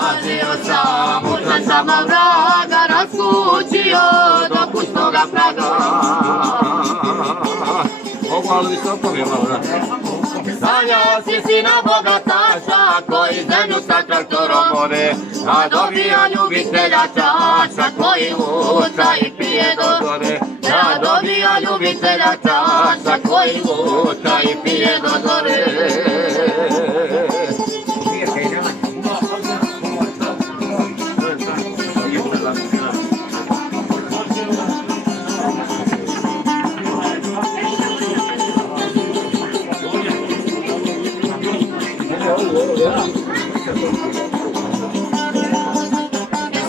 tražio sam, ušla sam na vraga, raskućio do kućnoga praga. Mogu malo visoko mi je malo, da. Sanjao si sina bogataša, koji zemlju sa traktorom more, a dobija ljubitelja čaša, koji luta i pije do zore. Ja dobija ljubitelja čaša, koji luta i pije do zore.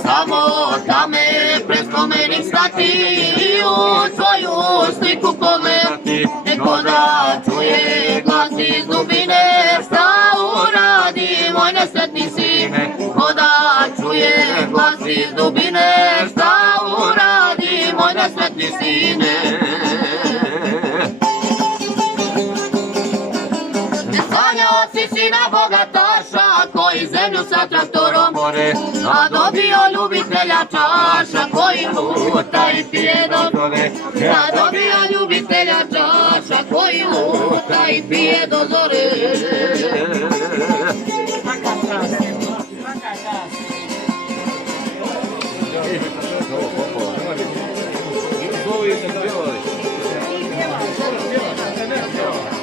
Samo da me pred spomenik stati i u tvoju sliku pogledati, neko da čuje glas iz dubine, šta uradi moj nesretni sine. Ko da čuje glas iz dubine, šta uradi moj nesretni sine. Sanjao si sina bogataša, koji zemlju sa traktorom more, a dobio ljubitelja čaša, koji luta i pije do zore. Ja dobio ljubitelja čaša, koji luta i pije do zore.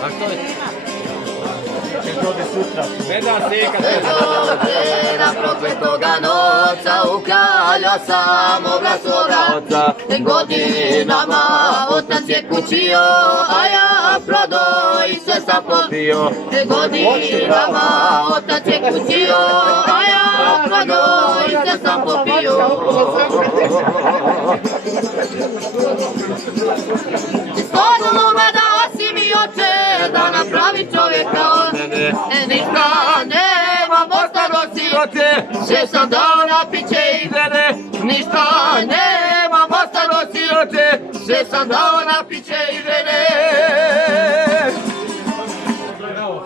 A što je? Na prokletoga noca ukalja sam obraz svoga oca. Godinama otac je kućio, a ja prodao i sve sam popio. Godinama otac je kućio, a ja prodao i sve sam popio. Stvarno me da si mi oče, da napravi čovjeka od mene. Ništa nemam, ostalo sirote, sve sam dao na piće i vene. Ništa nemam, ostalo sirote, sve sam dao na piće i vene.